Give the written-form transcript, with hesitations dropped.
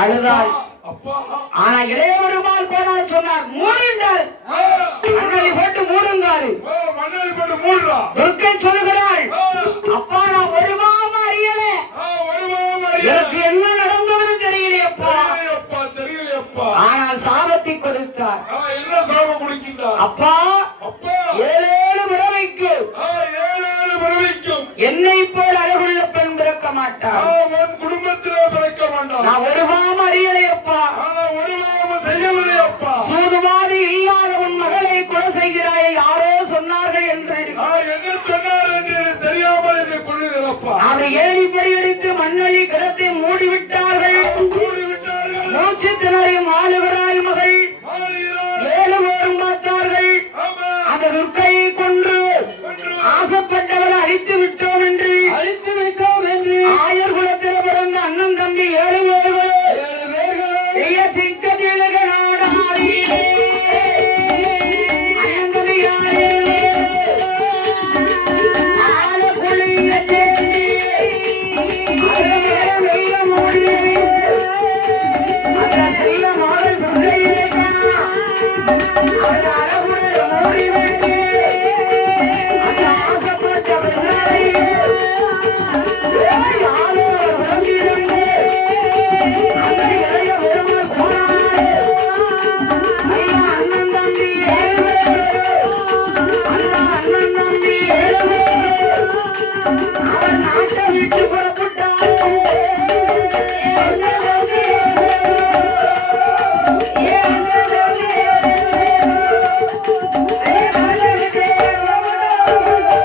அழுதாள். ஆனா இளையவருமாள் போனால் சொன்னார் மூடுங்கள், மண்ணலி போட்டு மூடுங்காரு. துர்க்கை சொல்லுகிறாள், அப்பா நான் வருமாவும் அறியல, எனக்கு என்ன நடந்தது தெரியலையப்பா. ஆனால் சாபத்தை கொடுத்தார். அப்பா 7 பிறவைக்கும் என்னை போல் அழகுள்ள பெண் பிறக்க மாட்டார், குடும்பத்திலே பிறக்க மாட்டார். நான் வருமாவும் அறியலையப்பா, செய்யவில்லையப்பா. சூதுவாதி இல்லாத உன் மகளை கொலை செய்கிறாய் யாரோ சொன்னார்கள் என்று என்ன சொன்னார் என்று தெரியாமல் என்று கொள்ளுகிறப்பா. அவரை ஏணிப்படி அடித்து மண்ணலி கிடத்தை மூடிவிட்டார்கள். மூச்சு திணறி மாலுகிற